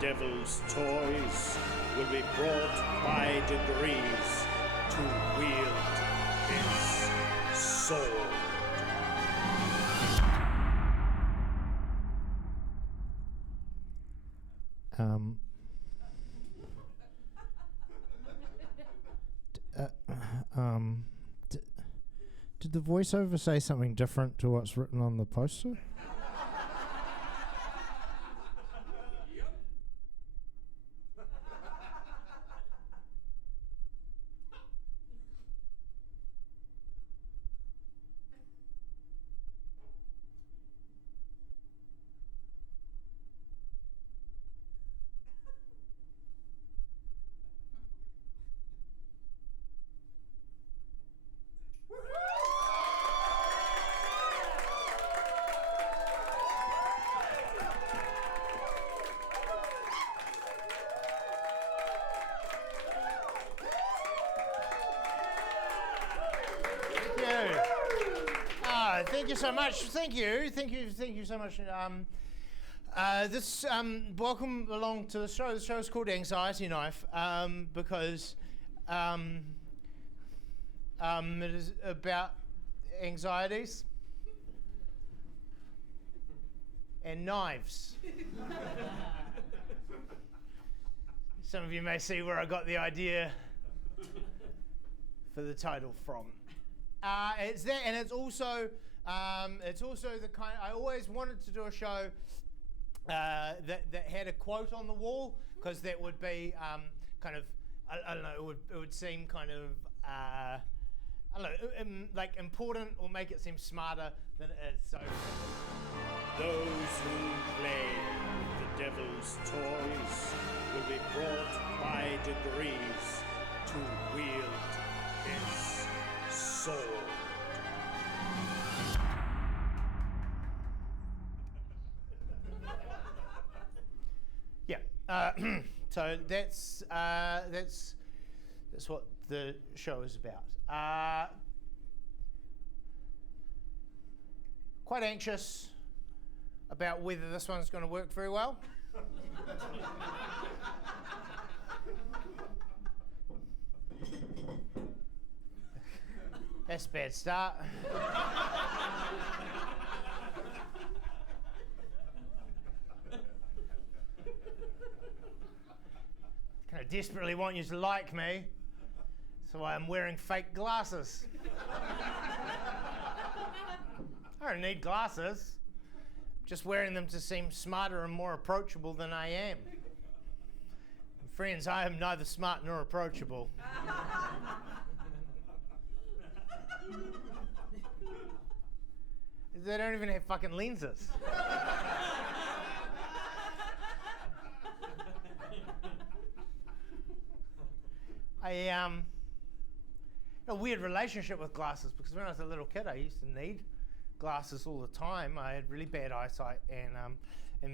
devil's toys will be brought by degrees to wield his sword. Did the voiceover say something different to what's written on the poster? Thank you so much. Thank you so much. Welcome along to the show. The show is called Anxiety Knife because it is about anxieties and knives. Some of you may see where I got the idea for the title from. It's that, and it's also the kind. I always wanted to do a show that had a quote on the wall, because that would be kind of I don't know. It would seem kind of I don't know, like important, or make it seem smarter than it is. So those who play with the devil's toys will be brought by degrees to wield his sword. Yeah. So that's what the show is about. Quite anxious about whether this one's going to work very well. That's a bad start. Kind of desperately want you to like me, so I'm wearing fake glasses. I don't need glasses. Just wearing them to seem smarter and more approachable than I am. Friends, I am neither smart nor approachable. They don't even have fucking lenses. I a weird relationship with glasses, because when I was a little kid I used to need glasses all the time. I had really bad eyesight, and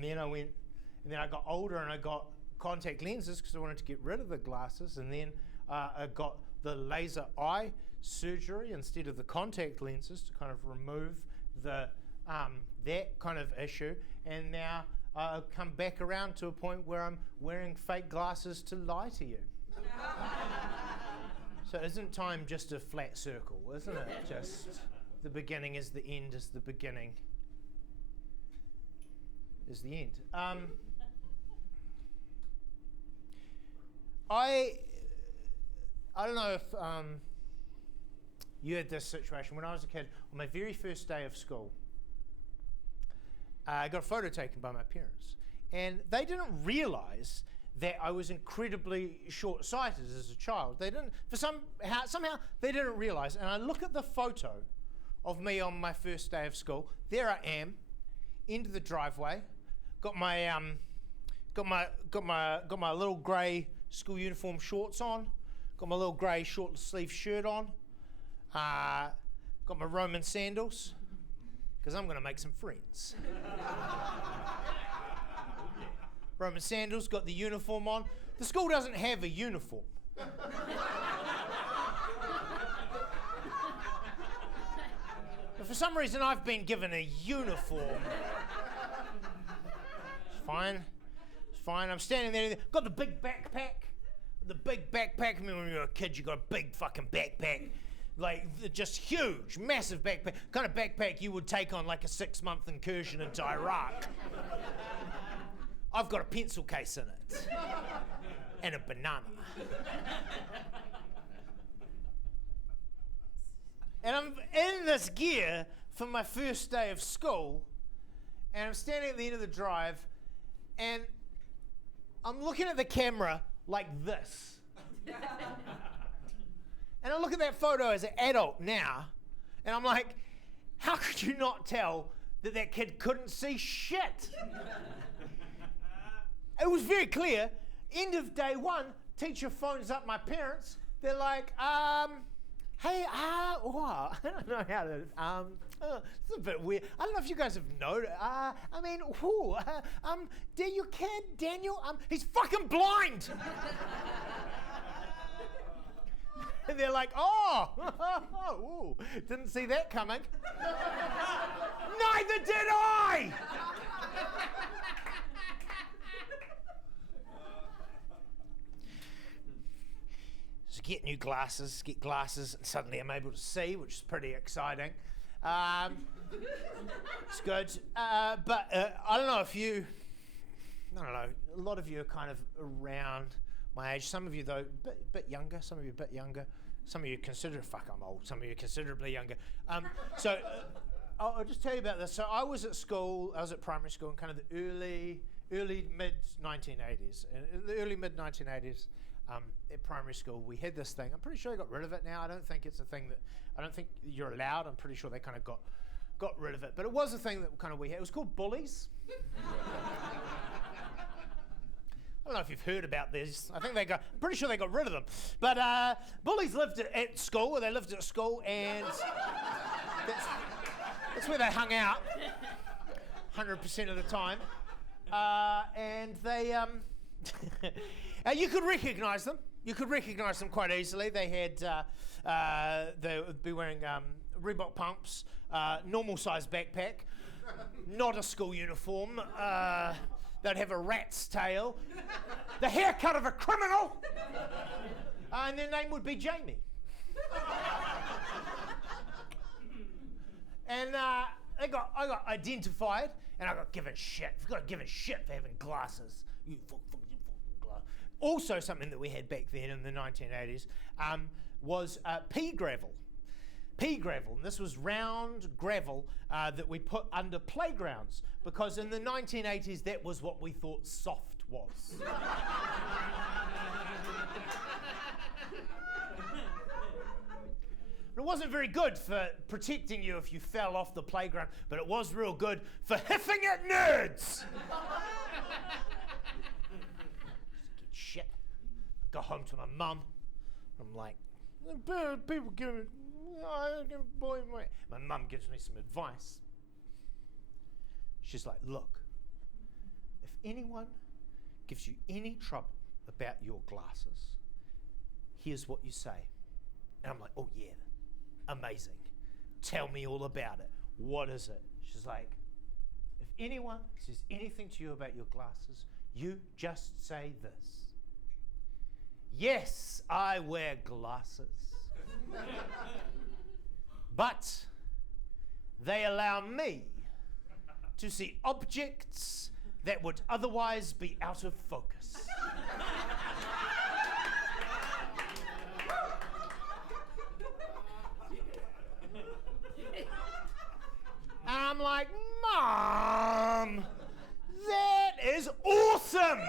then I got older and I got contact lenses because I wanted to get rid of the glasses, and then I got the laser eye surgery instead of the contact lenses to kind of remove the that kind of issue, and now I've come back around to a point where I'm wearing fake glasses to lie to you. So isn't time just a flat circle, isn't it? Just the beginning is the end is the beginning is the end. I don't know if you had this situation. When I was a kid, on my very first day of school, I got a photo taken by my parents, and they didn't realize that I was incredibly short-sighted as a child. They didn't, somehow they didn't realize. And I look at the photo of me on my first day of school. There I am, into the driveway, got my little grey school uniform shorts on, got my little grey short sleeve shirt on, got my Roman sandals, because I'm going to make some friends. Roman sandals, got the uniform on. The school doesn't have a uniform. But for some reason, I've been given a uniform. It's fine. It's fine. I'm standing there, got the big backpack. The big backpack. I mean, when you're a kid, you got a big fucking backpack. Like, just huge, massive backpack. Kind of backpack you would take on like a 6-month incursion into Iraq. I've got a pencil case in it. And a banana. And I'm in this gear for my first day of school, and I'm standing at the end of the drive, and I'm looking at the camera like this. And I look at that photo as an adult now, and I'm like, how could you not tell that that kid couldn't see shit? It was very clear. End of day one, teacher phones up my parents. They're like, hey, I don't know how to, it's a bit weird. I don't know if you guys have noticed. Your kid, Daniel, he's fucking blind. And they're like, oh, didn't see that coming. Neither did I. So get new glasses, and suddenly I'm able to see, which is pretty exciting. It's good. But I don't know if you, a lot of you are kind of around my age. Some of you, though, bit younger. Some of you a bit younger. Some of you I'm old. Some of you considerably younger. I'll just tell you about this. So I was at primary school in kind of the early mid-1980s. In the early mid-1980s, at primary school, we had this thing. I'm pretty sure they got rid of it now. I don't think it's a thing that, I don't think you're allowed. I'm pretty sure they kind of got rid of it. But it was a thing that kind of we had. It was called bullies. I don't know if you've heard about this. I'm pretty sure they got rid of them. But bullies lived at school, they lived at school, and that's where they hung out 100% of the time. And they, you could recognise them. You could recognise them quite easily. They would be wearing Reebok pumps, normal size backpack, not a school uniform. They'd have a rat's tail, the haircut of a criminal, and their name would be Jamie. And I got identified, and I got given shit. I got given shit for having glasses. You fucking glasses. Also, something that we had back then in the 1980s was pea gravel. Pea gravel, and this was round gravel that we put under playgrounds, because in the 1980s that was what we thought soft was. It wasn't very good for protecting you if you fell off the playground, but it was real good for hiffing at nerds. Get shit. Got home to my mum. I'm like, people give me. My mum gives me some advice. She's like, look, if anyone gives you any trouble about your glasses, here's what you say. And I'm like, oh yeah, amazing. Tell me all about it. What is it? She's like, if anyone says anything to you about your glasses, you just say this. Yes, I wear glasses. But they allow me to see objects that would otherwise be out of focus. And I'm like, Mom, that is awesome!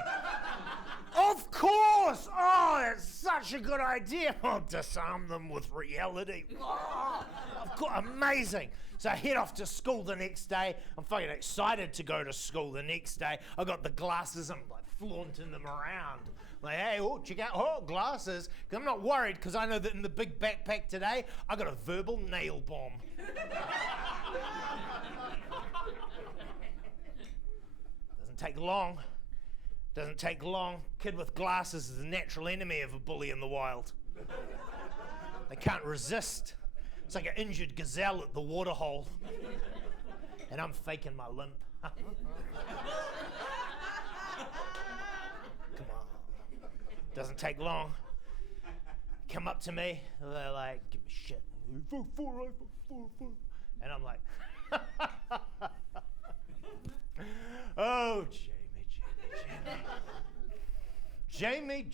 Of course! Oh, that's such a good idea. I'll disarm them with reality. Oh, of course, amazing. So I head off to school the next day. I'm fucking excited to go to school the next day. I got the glasses. I'm like flaunting them around. Like, hey, check out, glasses. Because I'm not worried, because I know that in the big backpack today, I got a verbal nail bomb. Doesn't take long. Doesn't take long. Kid with glasses is a natural enemy of a bully in the wild. They can't resist. It's like an injured gazelle at the waterhole. And I'm faking my limp. Doesn't take long. Come up to me, they're like, give me shit. Vote for it, vote for it. And I'm like, oh, Jamie.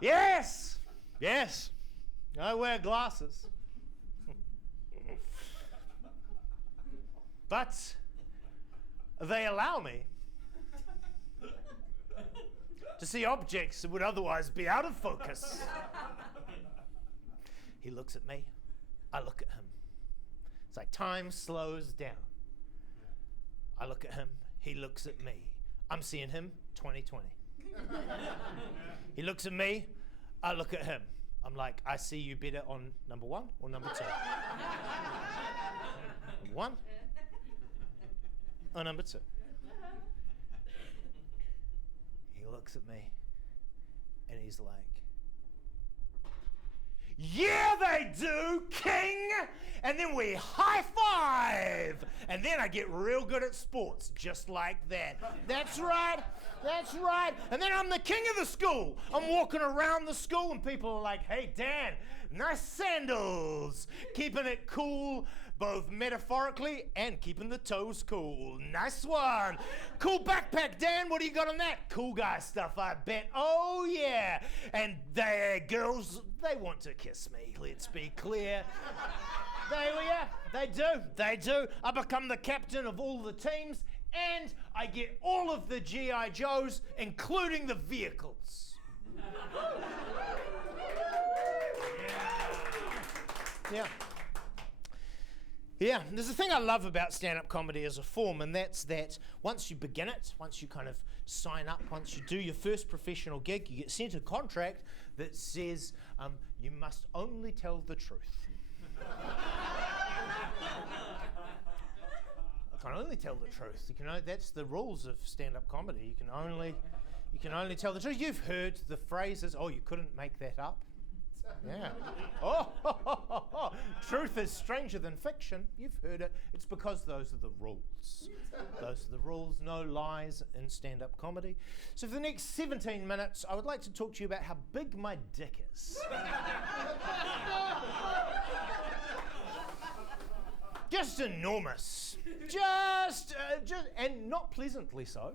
Yes. I wear glasses. But they allow me to see objects that would otherwise be out of focus. He looks at me, I look at him. It's like time slows down. I look at him, he looks at me. I'm seeing him 2020. He looks at me, I look at him. I'm like, I see you better on number 1 or number 2? Number 1 or number 2? He looks at me and he's like, yeah, they do, king! And then we high five! And then I get real good at sports, just like that. That's right. And then I'm the king of the school. I'm walking around the school and people are like, hey, Dan, nice sandals. Keeping it cool, both metaphorically and keeping the toes cool. Nice one. Cool backpack, Dan. What do you got on that? Cool guy stuff, I bet. Oh, yeah. And girls, they want to kiss me. Let's be clear. They do. I become the captain of all the teams and I get all of the G.I. Joes, including the vehicles. Yeah, there's a thing I love about stand-up comedy as a form, and that's that once you begin it, once you kind of sign up, once you do your first professional gig, you get sent a contract that says you must only tell the truth. I can only tell the truth. That's the rules of stand-up comedy. You can only tell the truth. You've heard the phrases, oh, you couldn't make that up. Yeah. Oh, truth is stranger than fiction. You've heard it. It's because those are the rules. Those are the rules. No lies in stand-up comedy. So for the next 17 minutes, I would like to talk to you about how big my dick is. Just enormous. Just, and not pleasantly so.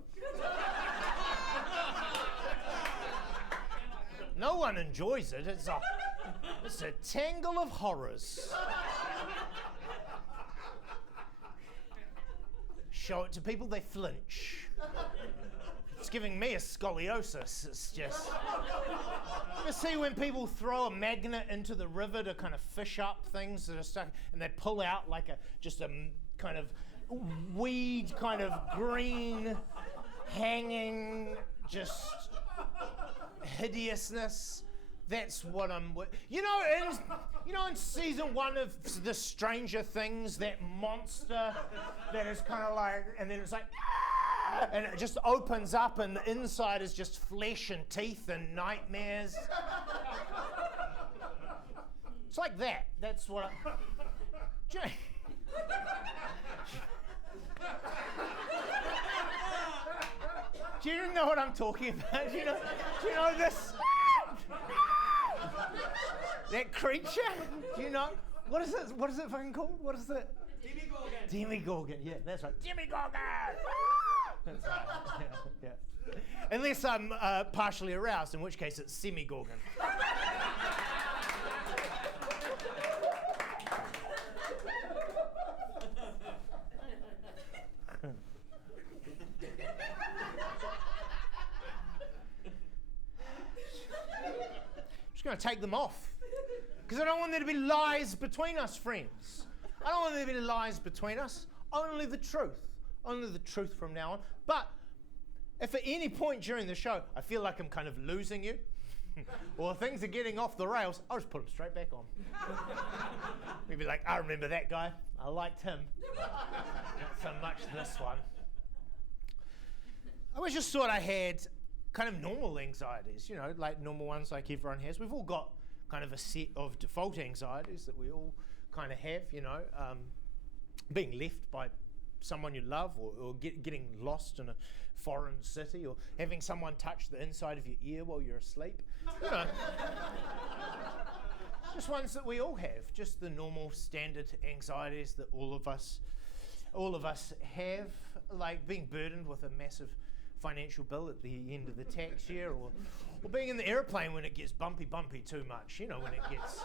No one enjoys it. It's a tangle of horrors. Show it to people, they flinch. It's giving me a scoliosis. It's just... You see when people throw a magnet into the river to kind of fish up things that are stuck, and they pull out like just a kind of weed, kind of green, hanging, just hideousness. That's what I'm with. You know, in season 1 of the Stranger Things, that monster that is kind of like, and then it's like, and it just opens up, and the inside is just flesh and teeth and nightmares. It's like that. That's what Do you know what I'm talking about? Do you know this? That creature? Do you know? What is it? What is it fucking called? What is it? Demigorgon. Yeah, that's right. Demigorgon! That's right. Yeah. Unless I'm partially aroused, in which case it's semi-gorgon. Going to take them off because I don't want there to be lies between us, friends. I don't want there to be lies between us. Only the truth from now on. But if at any point during the show I feel like I'm kind of losing you or things are getting off the rails, I'll just put them straight back on. Maybe like, I remember that guy, I liked him, not so much this one. I always just thought I had kind of normal anxieties, like normal ones like everyone has. We've all got kind of a set of default anxieties that we all kind of have, being left by someone you love, or getting lost in a foreign city, or having someone touch the inside of your ear while you're asleep. You know, just ones that we all have, just the normal standard anxieties that all of us have, like being burdened with a massive financial bill at the end of the tax year, or being in the airplane when it gets bumpy too much, you know, when it gets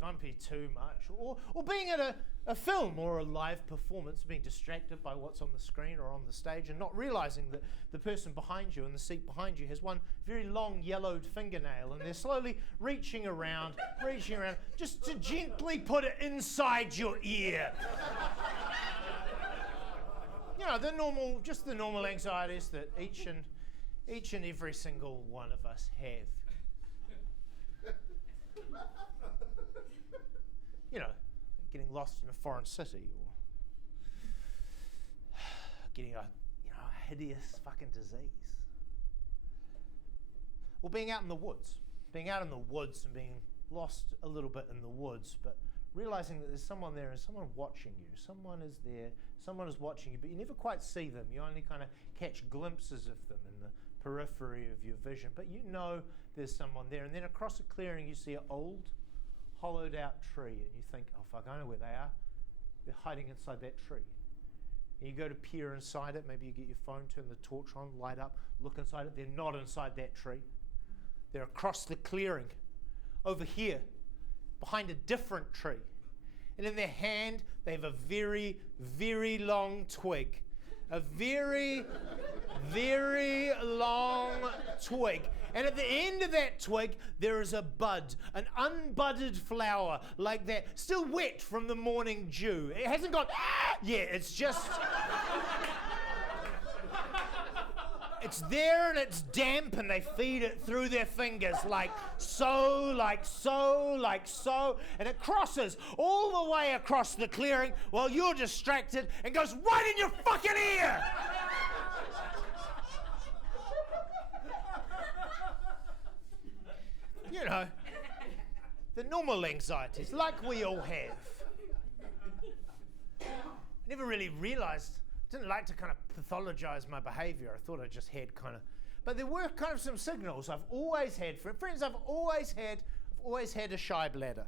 bumpy too much, or being at a film or a live performance, being distracted by what's on the screen or on the stage and not realizing that the person behind you in the seat behind you has one very long yellowed fingernail, and they're slowly reaching around just to gently put it inside your ear. You know, the normal anxieties that each and every single one of us have. You know, getting lost in a foreign city, or getting a hideous fucking disease, or being out in the woods and being lost a little bit in the woods, but realizing that there's someone there and someone watching you. Someone is there, someone is watching you, but you never quite see them. You only kind of catch glimpses of them in the periphery of your vision, but you know there's someone there. And then across a clearing you see an old, hollowed out tree, and you think, oh fuck, I know where they are. They're hiding inside that tree. And you go to peer inside it, maybe you get your phone, turn the torch on, light up, look inside it. They're not inside that tree. They're across the clearing, over here, behind a different tree. And in their hand, they have a very, very long twig. A very, very long twig. And at the end of that twig, there is a bud, an unbudded flower like that, still wet from the morning dew. It hasn't gone, yet, it's just... It's there and it's damp, and they feed it through their fingers like so, and it crosses all the way across the clearing while you're distracted and goes right in your fucking ear. You know, the normal anxieties, like we all have. I never really realized, didn't like to kind of pathologize my behavior. I thought I just had kind of, but there were kind of some signals I've always had. Friends, I've always had a shy bladder.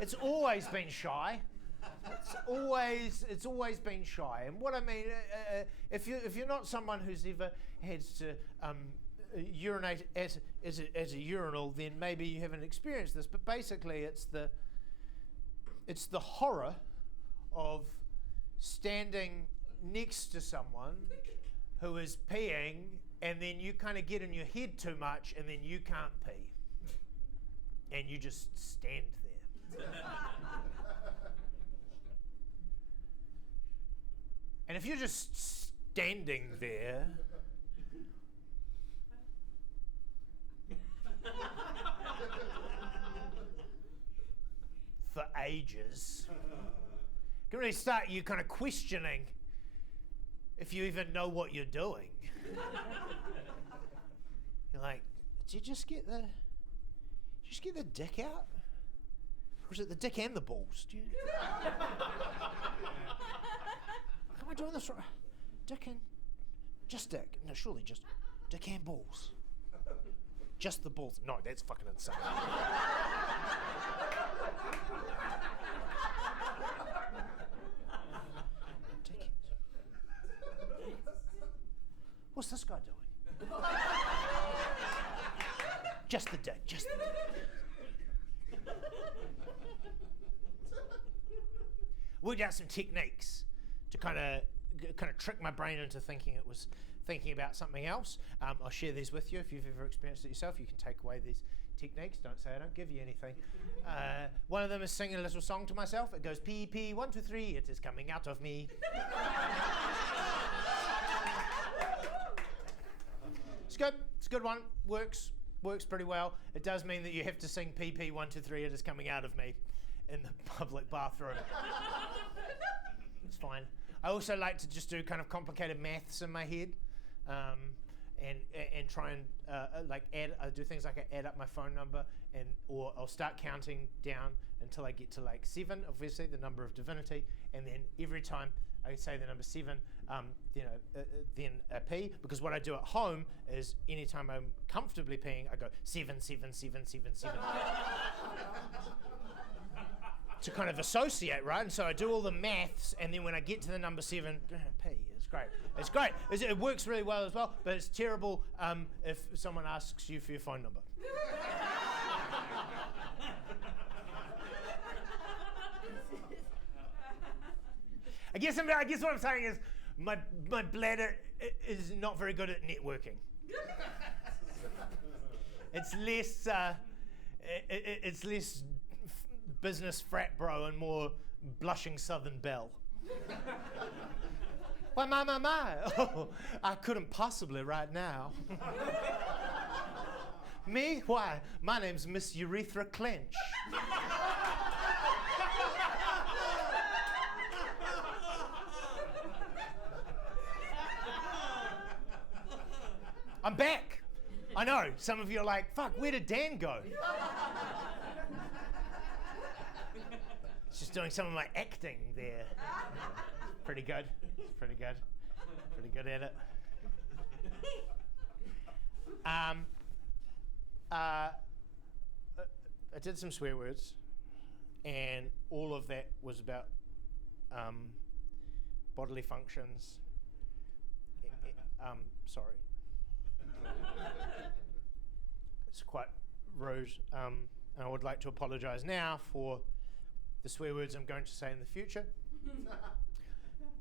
It's always been shy. It's always been shy. And what I mean, if you're not someone who's ever had to urinate as a urinal, then maybe you haven't experienced this. But basically, it's the horror of standing next to someone who is peeing, and then you kind of get in your head too much, and then you can't pee, and you just stand there. And if you're just standing there, for ages, it can really start you kind of questioning if you even know what you're doing. You're like, did you just get the dick out? Or is it the dick and the balls? Am I doing this right? Dick and... Just dick. No, surely just dick and balls. Just the balls. No, that's fucking insane. What's this guy doing? Just the dick, just the dick. Worked out some techniques to kind of trick my brain into thinking it was thinking about something else. I'll share these with you. If you've ever experienced it yourself, you can take away these techniques. Don't say I don't give you anything. One of them is singing a little song to myself. It goes, P, 1, 2, 3, it is coming out of me. It's good. It's a good one. Works pretty well. It does mean that you have to sing PP 1, 2, 3, it is coming out of me in the public bathroom. It's fine. I also like to just do kind of complicated maths in my head. and try and like do things like I add up my phone number, or I'll start counting down until I get to like 7, obviously the number of divinity, and then every time I say the number 7, then a pee, because what I do at home is anytime I'm comfortably peeing, I go 7, 7, 7, 7, 7. To kind of associate, right? And so I do all the maths, and then when I get to the number 7, pee. It's great. It's great. It works really well as well, but it's terrible if someone asks you for your phone number. I guess what I'm saying is my bladder is not very good at networking. It's less business frat bro and more blushing Southern belle. Why, my. Oh, I couldn't possibly right now. Me? Why? My name's Miss Urethra Clench. I'm back. I know. Some of you are like, fuck, where did Dan go? Just doing some of my acting there. Pretty good. Pretty good. Pretty good at it. I did some swear words, and all of that was about bodily functions. Sorry. It's quite rude, and I would like to apologise now for the swear words I'm going to say in the future,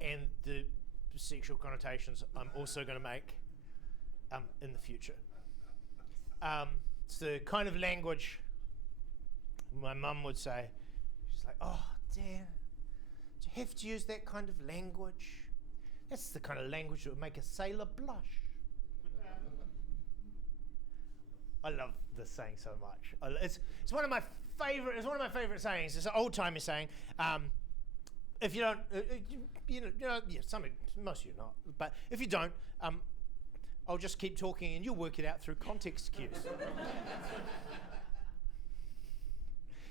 and the sexual connotations I'm also going to make in the future. It's the kind of language my mum would say. She's like, oh, Dan, do you have to use that kind of language? That's the kind of language that would make a sailor blush. I love this saying so much. It's one of my favorite. It's one of my favorite sayings. It's an old-timey saying. If you don't, most of you not. But if you don't, I'll just keep talking, and you'll work it out through context cues.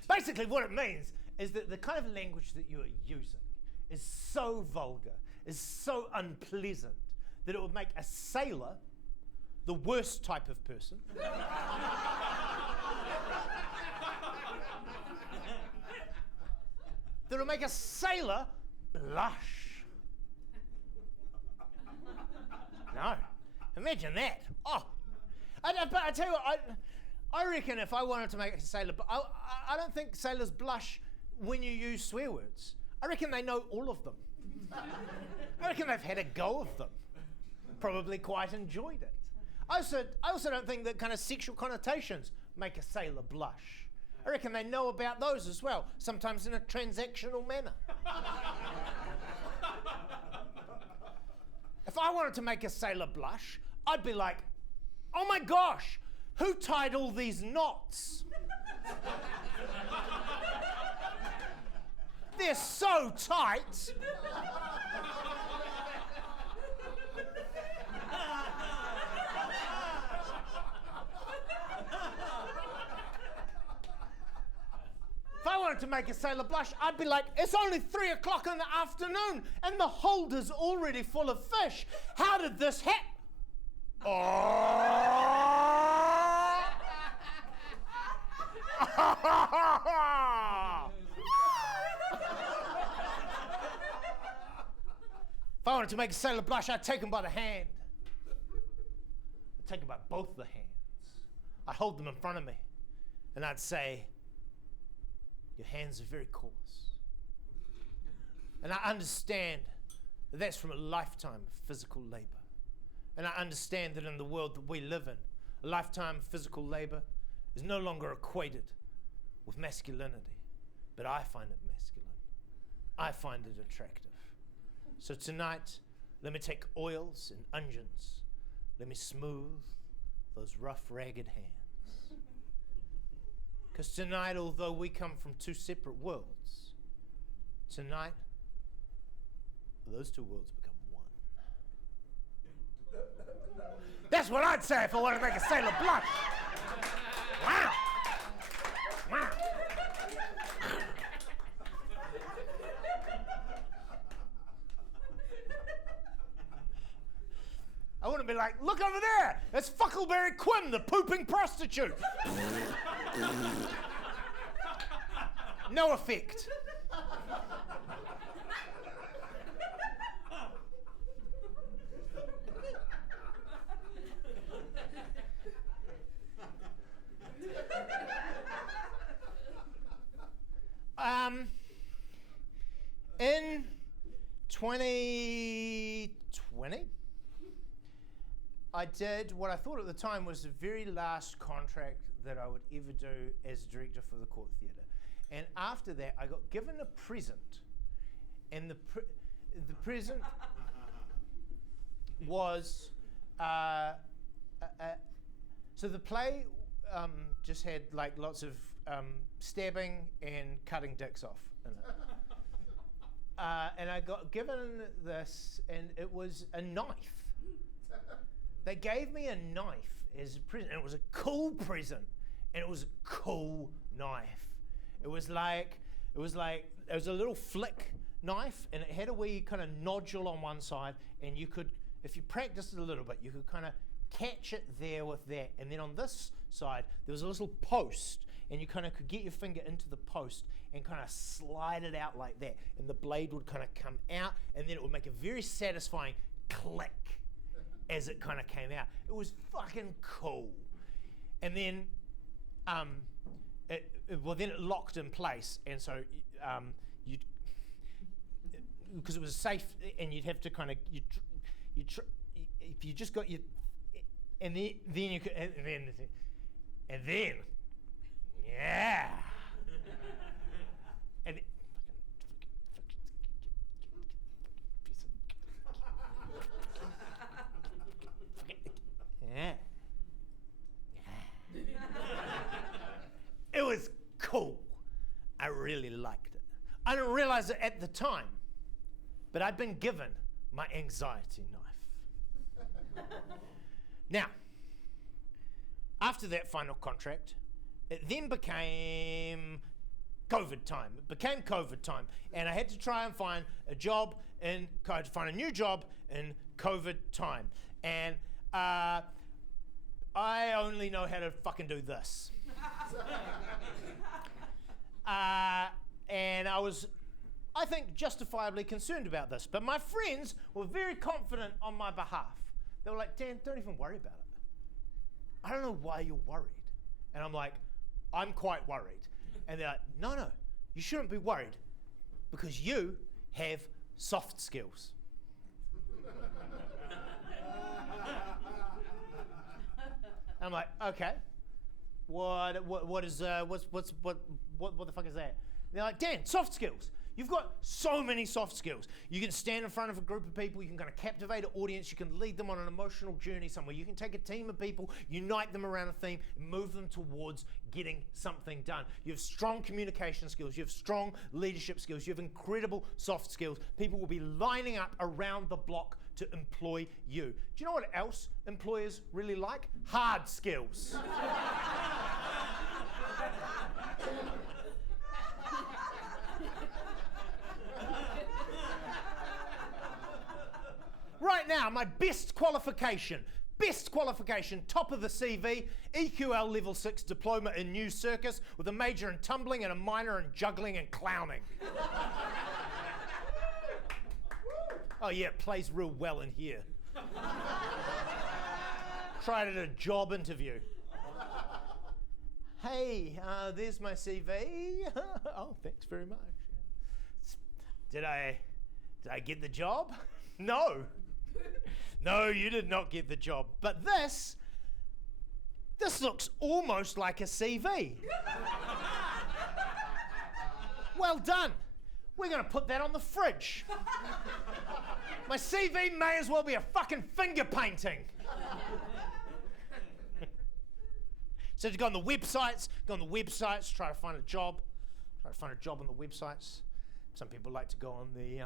Basically, what it means is that the kind of language that you are using is so vulgar, is so unpleasant, that it would make a sailor the worst type of person. That'll make a sailor blush. No, imagine that. Oh, but I tell you what, I reckon if I wanted to make a sailor, I don't think sailors blush when you use swear words. I reckon they know all of them. I reckon they've had a go of them. Probably quite enjoyed it. I also don't think that kind of sexual connotations make a sailor blush. I reckon they know about those as well, sometimes in a transactional manner. If I wanted to make a sailor blush, I'd be like, oh my gosh, who tied all these knots? They're so tight. If I wanted to make a sailor blush, I'd be like, it's only 3 o'clock in the afternoon and the holder's already full of fish. How did this happen? Oh! If I wanted to make a sailor blush, I'd take him by the hand. I'd take him by both the hands. I'd hold them in front of me, and I'd say, your hands are very coarse. And I understand that that's from a lifetime of physical labor. And I understand that in the world that we live in, a lifetime of physical labor is no longer equated with masculinity. But I find it masculine. I find it attractive. So tonight, let me take oils and unguents. Let me smooth those rough, ragged hands. Because tonight, although we come from two separate worlds, tonight, those two worlds become one. That's what I'd say if I wanted to make a sailor blush. Wow. Wow. I wouldn't be like, look over there, it's Fuckleberry Quim, the pooping prostitute. No effect. In 2020, I did what I thought at the time was the very last contract that I would ever do as director for the Court Theatre. And after that, I got given a present. And the present was, so the play just had like lots of stabbing and cutting dicks off in it. And I got given this, and it was a knife. They gave me a knife as a present, and it was a cool present, and it was a cool knife. It was a little flick knife, and it had a wee kind of nodule on one side, and you could, if you practiced it a little bit, you could kind of catch it there with that. And then on this side, there was a little post, and you kind of could get your finger into the post and kind of slide it out like that, and the blade would kind of come out, and then it would make a very satisfying click as it kind of came out. It was fucking cool. And then, then it locked in place, and so you'd, because it was safe, and you'd have to kind of if you just got your, and then you could, and then, yeah. And yeah. It was cool. I really liked it. I didn't realize it at the time, but I'd been given my anxiety knife. Now, after that final contract, it then became COVID time. It became COVID time, and I had to try and find a job in, I had to find a new job in COVID time. And I only know how to fucking do this. And I was, I think, justifiably concerned about this. But my friends were very confident on my behalf. They were like, Dan, don't even worry about it. I don't know why you're worried. And I'm like, I'm quite worried. And they're like, no, you shouldn't be worried because you have soft skills. I'm like, okay, what the fuck is that? And they're like, Dan, soft skills. You've got so many soft skills. You can stand in front of a group of people, you can kind of captivate an audience, you can lead them on an emotional journey somewhere, you can take a team of people, unite them around a theme, and move them towards getting something done. You have strong communication skills, you have strong leadership skills, you have incredible soft skills. People will be lining up around the block to employ you. Do you know what else employers really like? Hard skills. Right now, my best qualification, top of the CV, EQL level 6 diploma in New Circus with a major in tumbling and a minor in juggling and clowning. Oh yeah, it plays real well in here. Tried it at a job interview. Hey, there's my CV. Oh, thanks very much. Did I get the job? No. No, you did not get the job. But this looks almost like a CV. Well done. We're going to put that on the fridge. My CV may as well be a fucking finger painting. So to go on the websites, try to find a job. Try to find a job on the websites. Some people like to go on the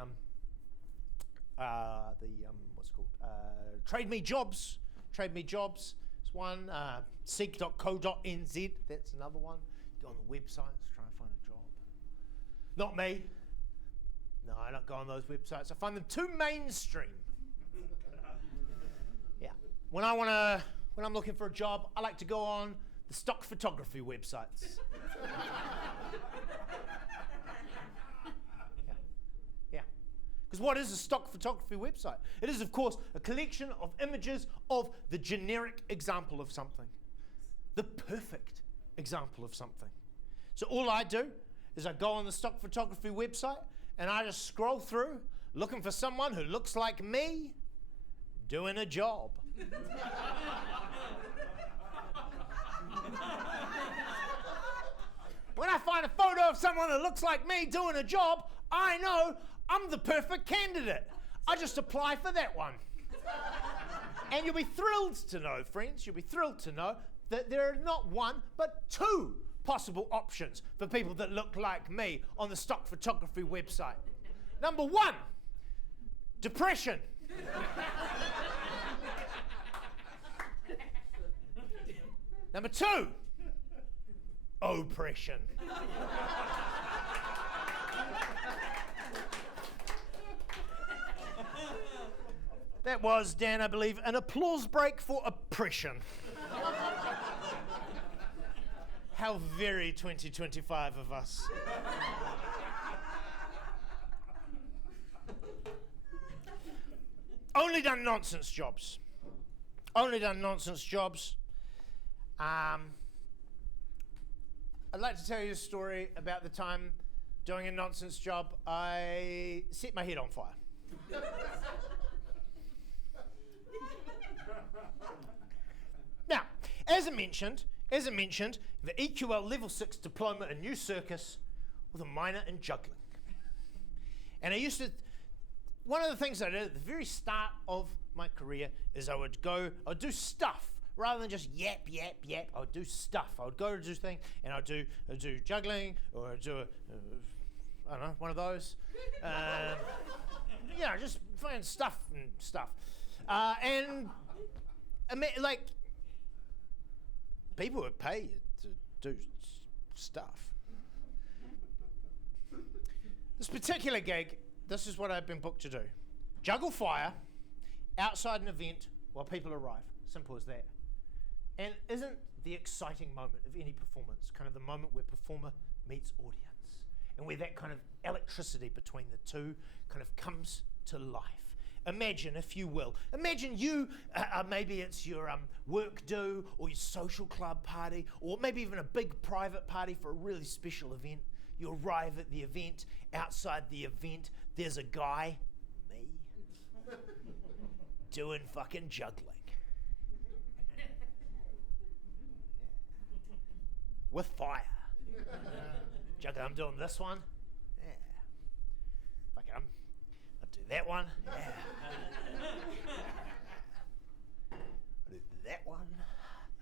what's it called? Trade Me Jobs Trade Me Jobs is one. Seek.co.nz, that's another one. Go on the websites, try and find a job. Not me. No, I don't go on those websites. I find them too mainstream. Yeah. When I'm looking for a job, I like to go on the stock photography websites. Yeah. Because what is a stock photography website? It is, of course, a collection of images of the generic example of something. The perfect example of something. So all I do is I go on the stock photography website and I just scroll through looking for someone who looks like me doing a job. When I find a photo of someone that looks like me doing a job, I know I'm the perfect candidate. I just apply for that one. And you'll be thrilled to know, friends, you'll be thrilled to know that there are not one, but two possible options for people that look like me on the stock photography website. Number one, depression. Number two, oppression. That was, Dan, I believe, an applause break for oppression. How very 2025 of us. Only done nonsense jobs. Only done nonsense jobs. I'd like to tell you a story about the time doing a nonsense job I set my head on fire. Now, as I mentioned, the EQL Level 6 diploma in New Circus with a minor in juggling. And one of the things I did at the very start of my career is I would do stuff. Rather than just yap, I would do stuff. I would go to do things, and I'd do juggling, or I'd do I don't know, one of those. Just find stuff and stuff. Like, people would pay you to do stuff. This particular gig, this is what I've been booked to do. Juggle fire outside an event while people arrive. Simple as that. And isn't the exciting moment of any performance kind of the moment where performer meets audience, and where that kind of electricity between the two kind of comes to life? Imagine, if you will, you, maybe it's your work do, or your social club party, or maybe even a big private party for a really special event. You arrive at the event. Outside the event, there's a guy, me, doing fucking juggling. With fire. Juggling, I'm doing this one. Yeah. Fuck it, I'll do that one. Yeah. I'll do that one.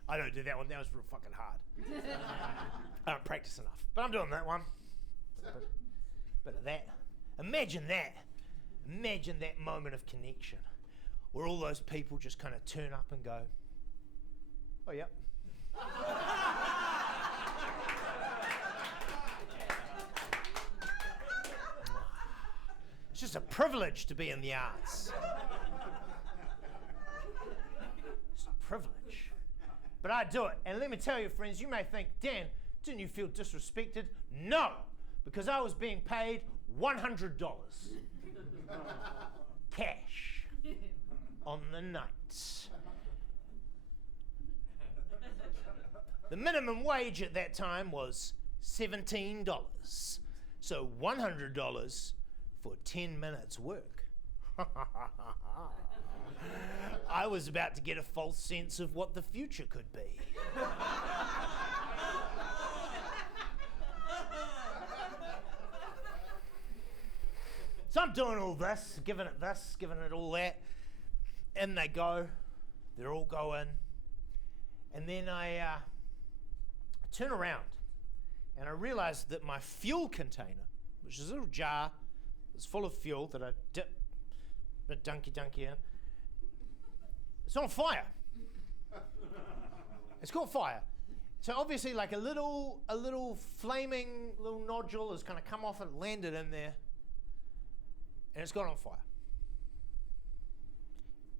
I don't do that one. That was real fucking hard. I don't practice enough. But I'm doing that one. Bit of that. Imagine that. Imagine that moment of connection where all those people just kind of turn up and go, oh, yep. It's just a privilege to be in the arts. It's a privilege. But I do it. And let me tell you, friends, you may think, Dan, didn't you feel disrespected? No, because I was being paid $100 cash on the night. The minimum wage at that time was $17. So $100 for 10 minutes work. I was about to get a false sense of what the future could be. So I'm doing all this, giving it all that. In they go. They're all going. And then I turn around and I realize that my fuel container, which is a little jar that's full of fuel that I dip a bit dunky in, it's on fire. It's caught fire. So obviously, like a little flaming little nodule has kind of come off and landed in there, and it's gone on fire.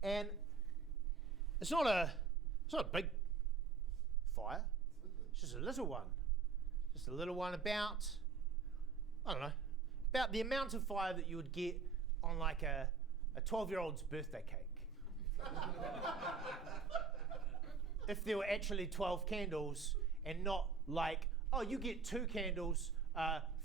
And it's not a big fire. It's just a little one. Just a little one about, I don't know, about the amount of fire that you would get on like a 12-year-old's birthday cake. If there were actually 12 candles and not like, oh, you get 2 candles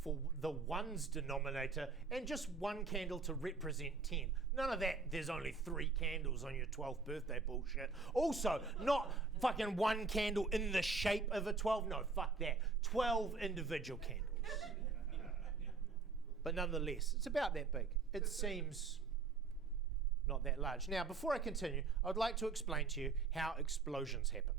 for the ones denominator and just 1 candle to represent 10. None of that, there's only 3 candles on your 12th birthday bullshit. Also, not fucking 1 candle in the shape of a 12. No, fuck that. 12 individual candles. But nonetheless, it's about that big. It seems not that large. Now, before I continue, I'd like to explain to you how explosions happen.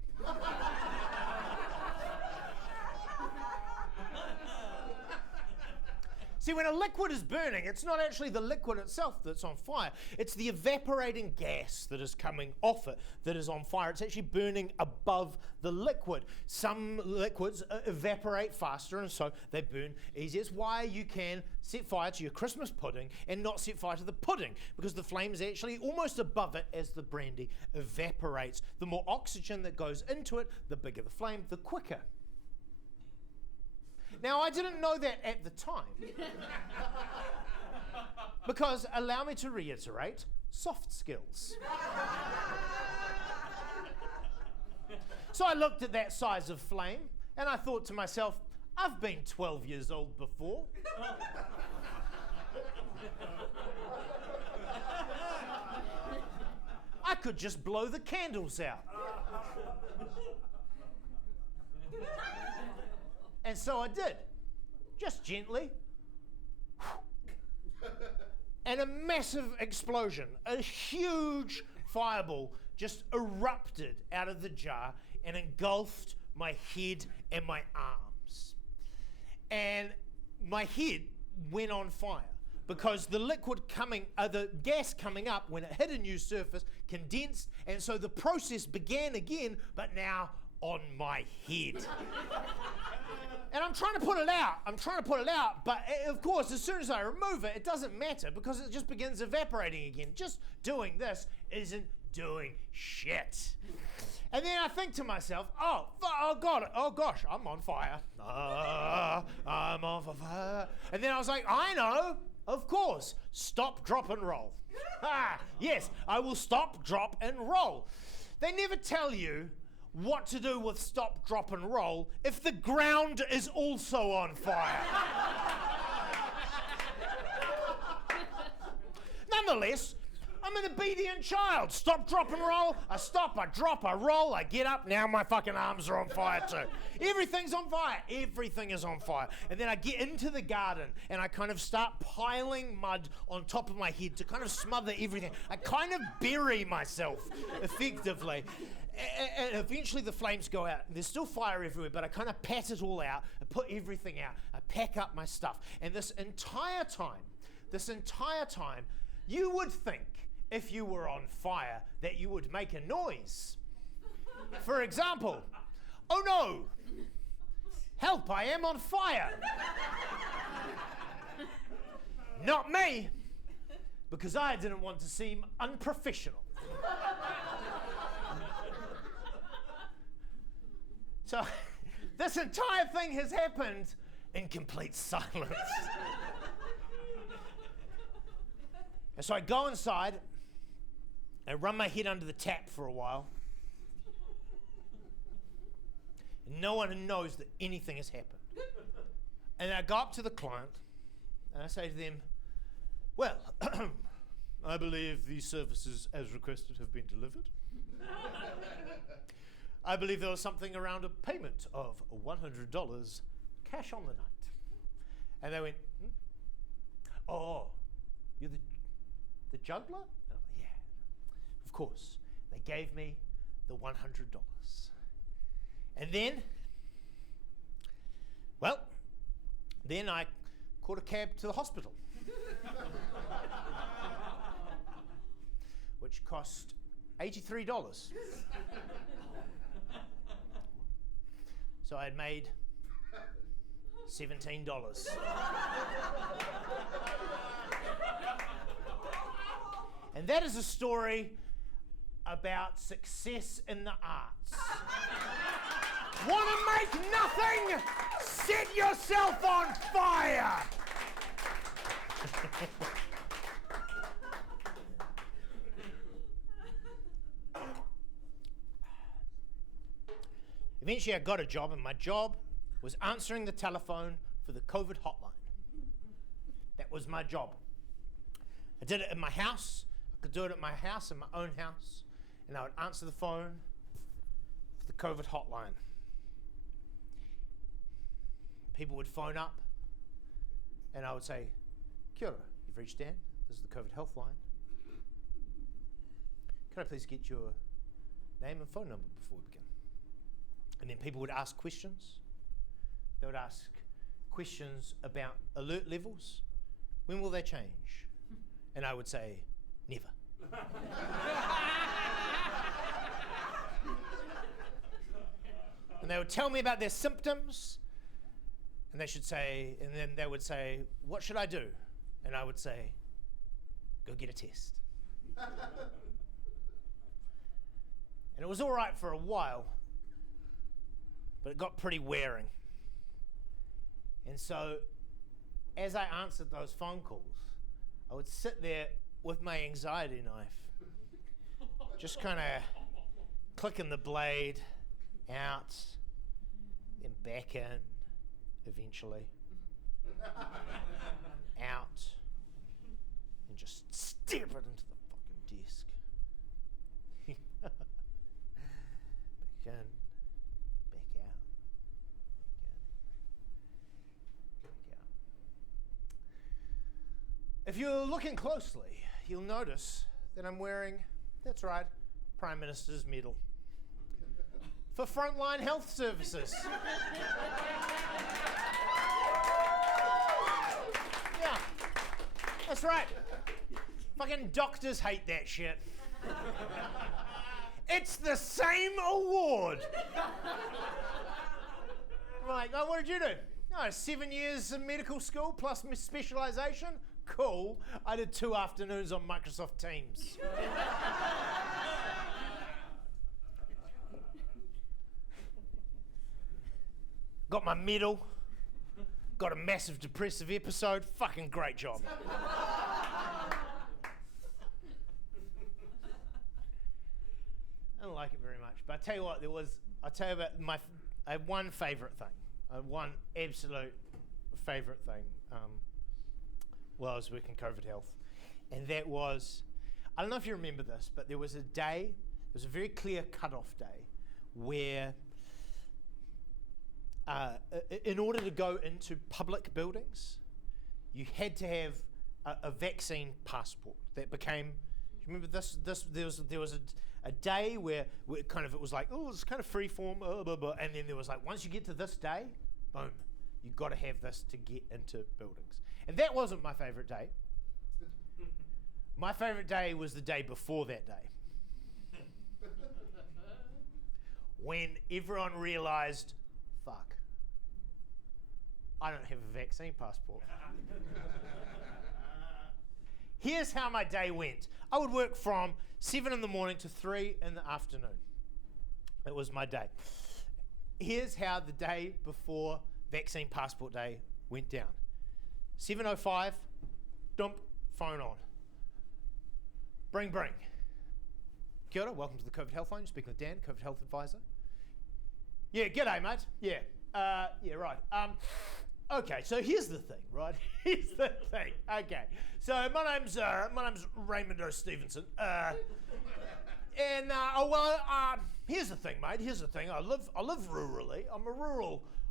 See, when a liquid is burning, it's not actually the liquid itself that's on fire. It's the evaporating gas that is coming off it that is on fire. It's actually burning above the liquid. Some liquids evaporate faster, and so they burn easier. It's why you can set fire to your Christmas pudding and not set fire to the pudding, because the flame is actually almost above it as the brandy evaporates. The more oxygen that goes into it, the bigger the flame, the quicker. Now, I didn't know that at the time. Because, allow me to reiterate, soft skills. So I looked at that size of flame, and I thought to myself, I've been 12 years old before. I could just blow the candles out. And so I did, just gently. And a massive explosion, a huge fireball just erupted out of the jar and engulfed my head and my arms. And my head went on fire because the the gas coming up when it hit a new surface condensed, and so the process began again, but now on my head. And I'm trying to put it out, but of course, as soon as I remove it, it doesn't matter because it just begins evaporating again. Just doing this isn't doing shit. And then I think to myself, oh gosh, I'm on fire. I'm on fire. And then I was like, I know, of course, stop, drop, and roll. Yes, I will stop, drop, and roll. They never tell you what to do with stop, drop, and roll if the ground is also on fire. Nonetheless, I'm an obedient child. Stop, drop, and roll. I stop, I drop, I roll, I get up. Now my fucking arms are on fire too. Everything's on fire. Everything is on fire. And then I get into the garden and I kind of start piling mud on top of my head to kind of smother everything. I kind of bury myself effectively. And eventually the flames go out. There's still fire everywhere, but I kind of pat it all out. I put everything out. I pack up my stuff. And this entire time, you would think if you were on fire that you would make a noise. For example, oh no, help, I am on fire. Not me, because I didn't want to seem unprofessional. So this entire thing has happened in complete silence. And so I go inside, I run my head under the tap for a while. And no one knows that anything has happened. And I go up to the client and I say to them, well, I believe these services as requested have been delivered. I believe there was something around a payment of $100 cash on the night. And they went, oh, you're the juggler? And I'm like, yeah, of course. They gave me the $100. And then, well, then I caught a cab to the hospital, which cost $83. So I had made $17. And that is a story about success in the arts. Want to make nothing? Set yourself on fire! Eventually I got a job, and my job was answering the telephone for the COVID hotline. That was my job. I did it in my house. I could do it at my house, in my own house, and I would answer the phone for the COVID hotline. People would phone up, and I would say, "Kia ora, you've reached Dan. This is the COVID health line. Can I please get your name and phone number before we begin?" And then people would ask questions. They would ask questions about alert levels. When will they change? And I would say, never. And they would tell me about their symptoms. And then they would say, what should I do? And I would say, go get a test. And it was all right for a while, but it got pretty wearing. And so, as I answered those phone calls, I would sit there with my anxiety knife, just kind of clicking the blade out, then back in, eventually, out, and just stab it into the fucking desk. Back in, back out, back out. If you're looking closely, you'll notice that I'm wearing, that's right, Prime Minister's medal for frontline health services. Yeah, that's right. Fucking doctors hate that shit. It's the same award. Right, now what did you do? No, 7 years in medical school plus my specialisation. Cool. I did 2 afternoons on Microsoft Teams. Got my medal. Got a massive depressive episode. Fucking great job. I don't like it very much, but I tell you what, I had one favourite thing, one absolute favourite thing while I was working COVID health, and that was, I don't know if you remember this, but there was a day, it was a very clear cut-off day, where in order to go into public buildings, you had to have a vaccine passport. That became, remember this? There was a day where kind of it was like, oh, it's kind of free form, blah, blah, and then there was like, once you get to this day, boom, you've got to have this to get into buildings. And that wasn't my favourite day. My favourite day was the day before that day. When everyone realised, fuck, I don't have a vaccine passport. Here's how my day went. I would work from 7 in the morning to 3 in the afternoon. It was my day. Here's how the day before vaccine passport day went down. 7:05, dump, phone on. Bring. Kia ora, welcome to the COVID Health Line. You're speaking with Dan, COVID Health Advisor. Yeah, g'day, mate. Yeah, yeah, right. Okay, so here's the thing, right? Here's the thing. Okay, so my name's Raymond O. Stevenson. Here's the thing, mate. Here's the thing. I live rurally.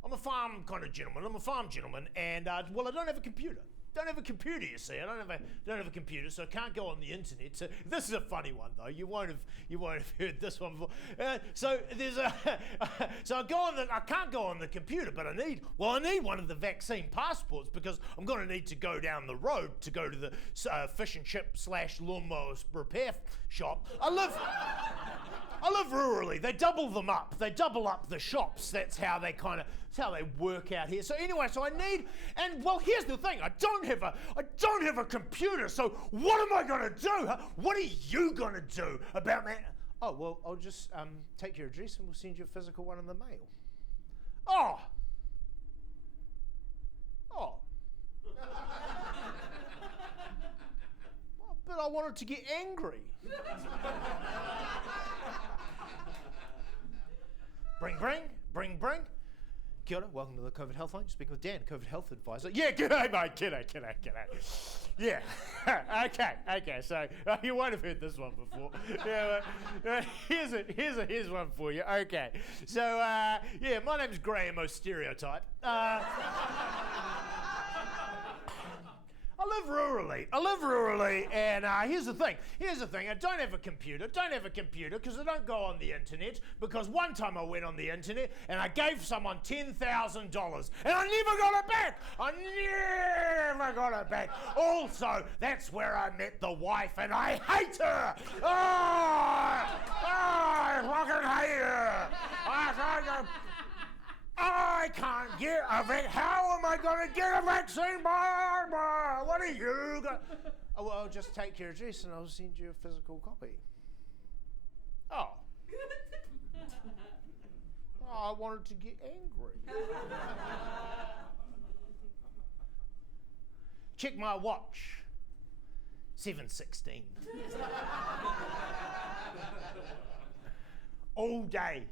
I'm a farm kind of gentleman. I'm a farm gentleman, and well, I don't have a computer. don't have a computer, you see. I don't have a computer, so I can't go on the internet. So this is a funny one, though. You won't have heard this one before. So I can't go on the computer, but I need one of the vaccine passports because I'm going to need to go down the road to go to the fish and chip / lawnmower repair shop. I live rurally. They double them up. They double up the shops. That's how they work out here. So anyway, I need, and well, here's the thing. I don't have a computer. So what am I going to do? What are you going to do about that? Oh, well, I'll just take your address and we'll send you a physical one in the mail. Oh. But I wanted to get angry. Bring. Kia ora, welcome to the COVID Health Line. Speaking with Dan, COVID Health Advisor. Yeah, g'day, mate. G'day. Yeah, okay. So you won't have heard this one before. Yeah, here's one for you. Okay. So yeah, my name's Graham O'Stereotype. I live rurally, and here's the thing. I don't have a computer because I don't go on the internet, because one time I went on the internet and I gave someone $10,000 and I never got it back. Also, that's where I met the wife and I hate her. I fucking hate her. I can't get a vaccine. How am I going to get a vaccine? What are you going to... Oh, well, I'll just take your address and I'll send you a physical copy. Oh. I wanted to get angry. Check my watch. 7:16. All day.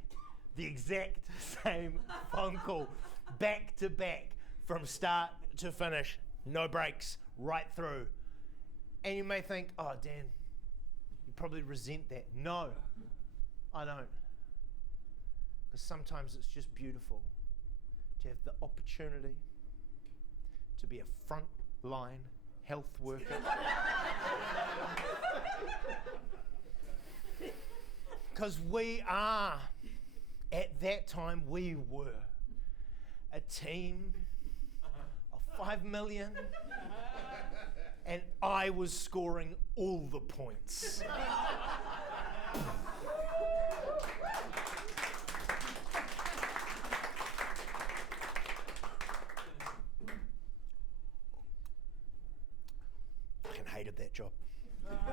The exact same phone call, back to back, from start to finish, no breaks, right through. And you may think, oh, Dan, you probably resent that. No, I don't. Because sometimes it's just beautiful to have the opportunity to be a frontline health worker. Because we are. At that time, we were a team of 5 million, and I was scoring all the points. Fucking hated that job. Fucking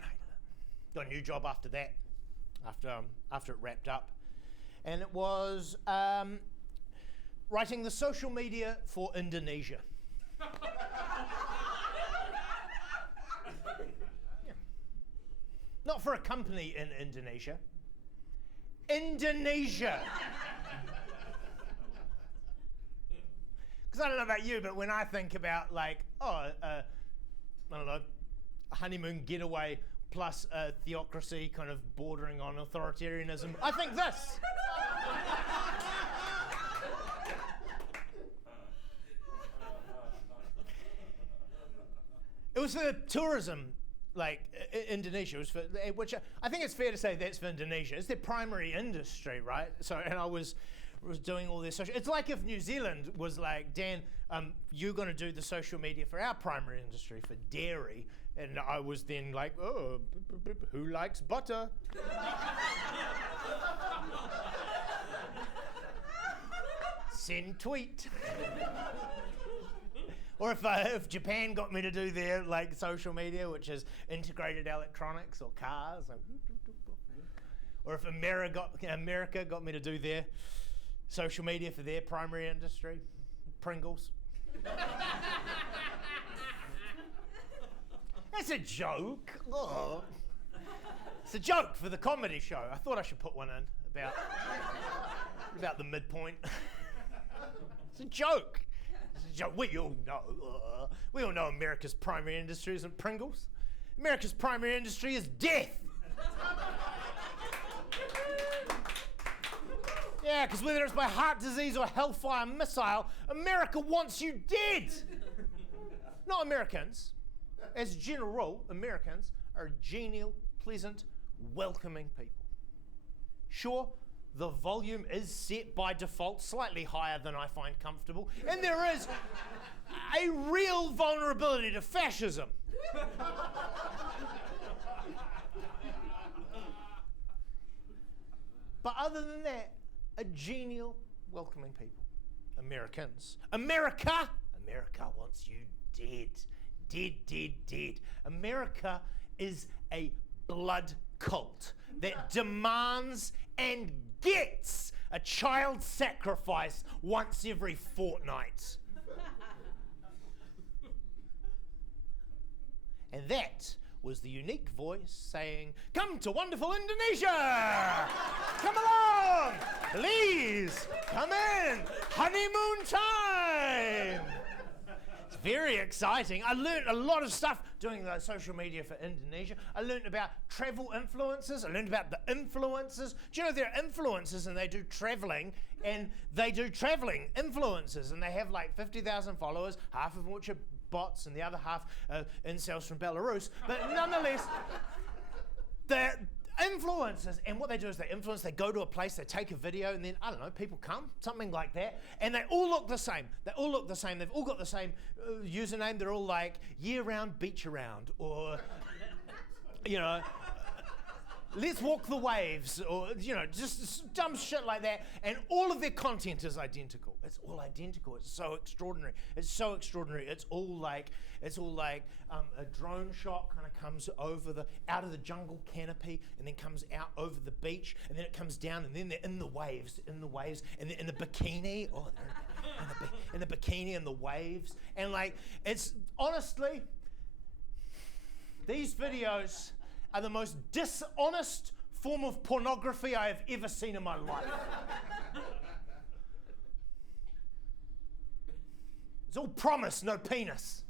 hated it. Got a new job after that. After it wrapped up, and it was writing the social media for Indonesia. Yeah. Not for a company in Indonesia. Indonesia. Because I don't know about you, but when I think about I don't know, a honeymoon getaway plus a theocracy kind of bordering on authoritarianism, I think this. It was for tourism, Indonesia. It was for, which I think it's fair to say that's for Indonesia. It's their primary industry, right? So, and I was doing all this social. It's like if New Zealand was like, Dan, you're going to do the social media for our primary industry, for dairy. And I was then like, oh, who likes butter? Send tweet. Or if Japan got me to do their social media, which is integrated electronics or cars, or if America got me to do their social media for their primary industry, Pringles. That's a joke. Oh. It's a joke for the comedy show. I thought I should put one in about the midpoint. It's a joke. It's a joke. We all know America's primary industry isn't Pringles. America's primary industry is death. Yeah, because whether it's by heart disease or hellfire missile, America wants you dead. not Americans. As a general rule, Americans are genial, pleasant, welcoming people. Sure, the volume is set by default slightly higher than I find comfortable, and there is a real vulnerability to fascism. But other than that, a genial, welcoming people. Americans. America wants you dead. Dead, dead, dead. America is a blood cult that demands and gets a child sacrifice once every fortnight. And that was the unique voice saying, "Come to wonderful Indonesia! Come along! Please, come in! Honeymoon time!" It's very exciting. I learned a lot of stuff doing the social media for Indonesia. I learned about travel influencers. I learned about the influencers. Do you know there are influencers and they do traveling, and they do traveling influencers, and they have like 50,000 followers, half of which are bots and the other half incels from Belarus. But nonetheless, they're influencers, and what they do is they influence, they go to a place, they take a video, and then, I don't know, people come, something like that, and they all look the same. They all look the same. They've all got the same username. They're all like, year-round, beach-around, or, you know, let's walk the waves, or, you know, just dumb shit like that. And all of their content is identical. It's all identical. It's so extraordinary. It's so extraordinary. It's all like a drone shot kind of comes out of the jungle canopy, and then comes out over the beach, and then it comes down, and then they're in the waves, and they're in the bikini. Oh, they're in the bikini and the waves. And like, it's honestly, these videos are the most dishonest form of pornography I have ever seen in my life. It's all promise, no penis.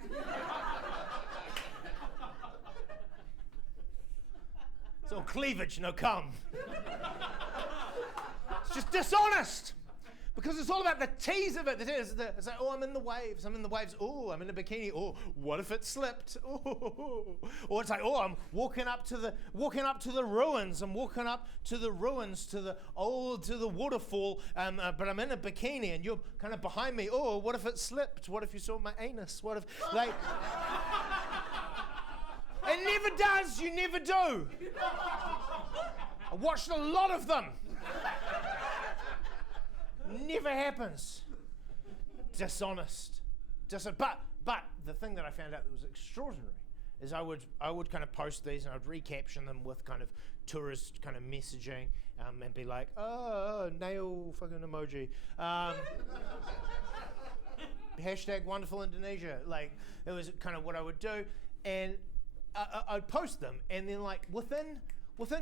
It's all cleavage, no cum. It's just dishonest. Because it's all about the tease of it. It's like, oh, I'm in the waves. Oh, I'm in a bikini. Oh, what if it slipped? Oh. Or it's like, oh, I'm walking up to the ruins. I'm walking up to the ruins, to the waterfall. But I'm in a bikini, and you're kind of behind me. Oh, what if it slipped? What if you saw my anus? What if, like, it never does. You never do. I watched a lot of them. Never happens. Dishonest. But the thing that I found out that was extraordinary is I would kind of post these, and I would recaption them with kind of tourist kind of messaging, and be like, oh, nail fucking emoji. Hashtag wonderful Indonesia. Like, it was kind of what I would do. And I'd post them, and then like within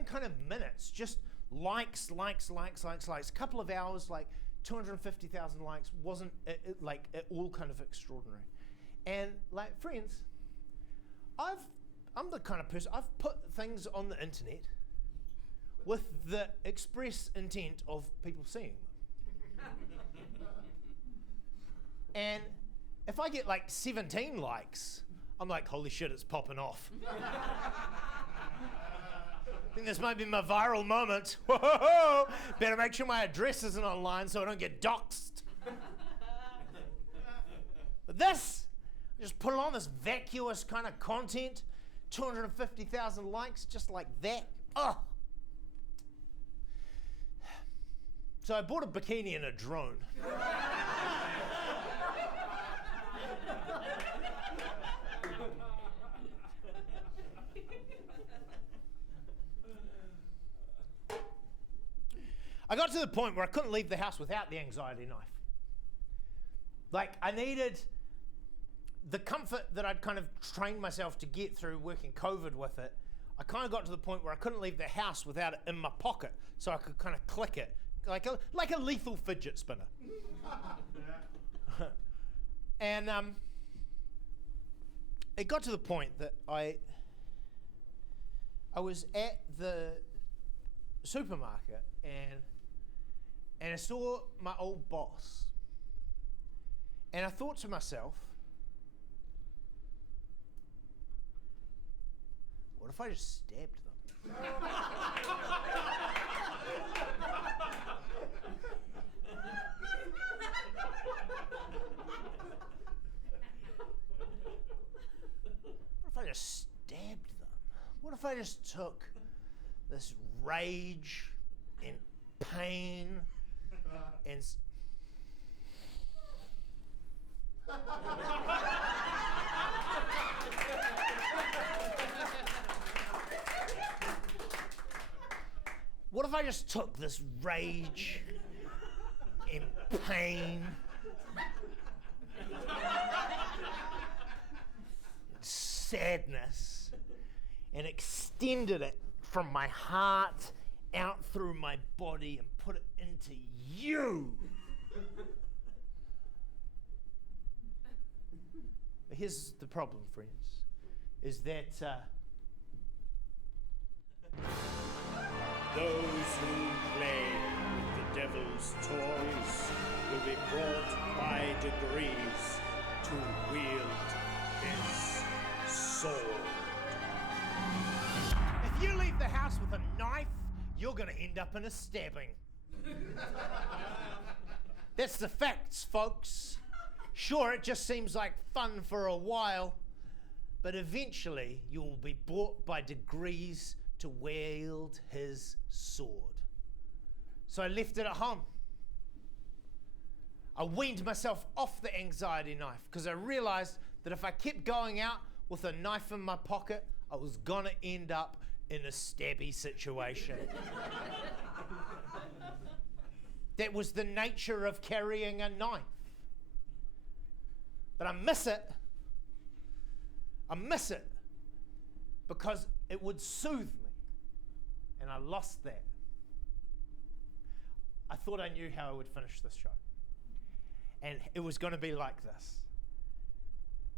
kind of minutes, just likes. A couple of hours, like 250,000 likes wasn't like at all kind of extraordinary. And like, friends, I'm the kind of person, I've put things on the internet with the express intent of people seeing them. And if I get like 17 likes, I'm like, holy shit, it's popping off. I think this might be my viral moment. Whoa! Better make sure my address isn't online so I don't get doxxed. But this, I just put it on, this vacuous kind of content, 250,000 likes, just like that. Oh. So I bought a bikini and a drone. I got to the point where I couldn't leave the house without the anxiety knife. Like, I needed the comfort that I'd kind of trained myself to get through working COVID with it. I kind of got to the point where I couldn't leave the house without it in my pocket, so I could kind of click it, like a lethal fidget spinner. And it got to the point that I was at the supermarket, and I saw my old boss, and I thought to myself, What if I just stabbed them? What if I just stabbed them? What if I just took this rage and pain and what if I just took this rage and pain and sadness and extended it from my heart out through my body and put it into you? But here's the problem, friends, is that those who play with the devil's toys will be brought by degrees to wield his sword. if you leave the house with a knife, you're going to end up in a stabbing. That's the facts, folks. Sure, it just seems like fun for a while, but eventually you will be brought by degrees to wield his sword. So I left it at home. I weaned myself off the anxiety knife because I realized that if I kept going out with a knife in my pocket, I was gonna end up in a stabby situation. That was the nature of carrying a knife. But I miss it. I miss it because it would soothe me. And I lost that. I thought I knew how I would finish this show. And it was going to be like this.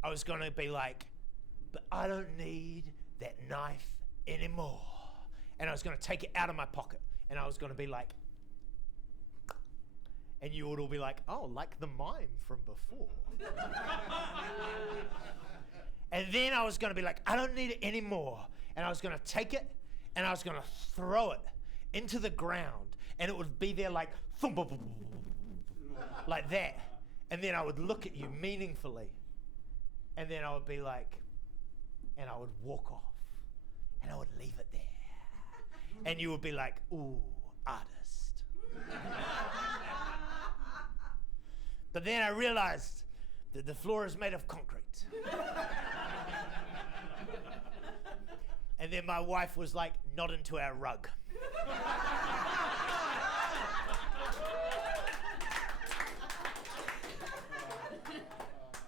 I was going to be like, but I don't need that knife anymore. And I was going to take it out of my pocket. And I was going to be like, and you would all be like, oh, like the mime from before. And then I was going to be like, I don't need it anymore. And I was going to take it and I was going to throw it into the ground. And it would be there like, thump, like that. And then I would look at you meaningfully. And then I would be like, and I would walk off. And I would leave it there. And you would be like, ooh, artist. But then I realized that the floor is made of concrete. And then my wife was like, not into our rug.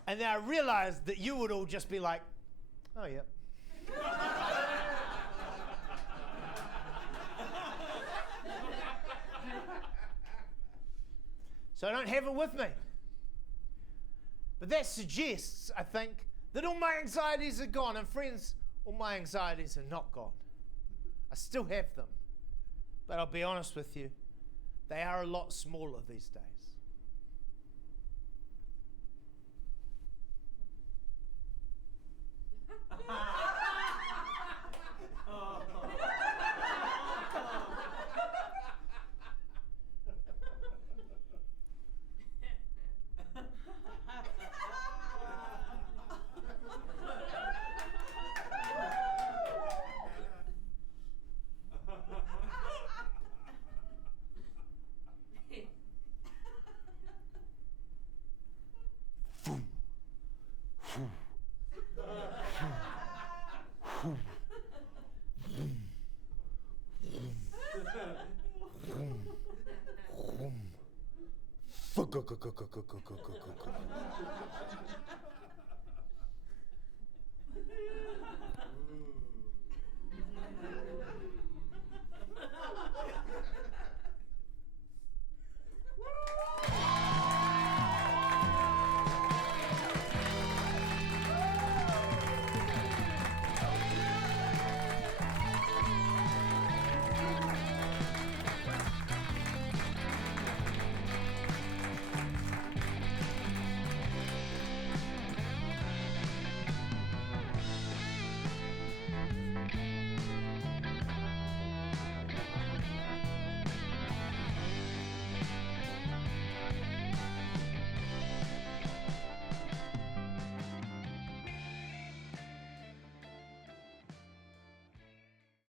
And then I realized that you would all just be like, oh, yeah. So I don't have it with me. But that suggests, I think, that all my anxieties are gone. And friends, all my anxieties are not gone. I still have them. But I'll be honest with you, they are a lot smaller these days.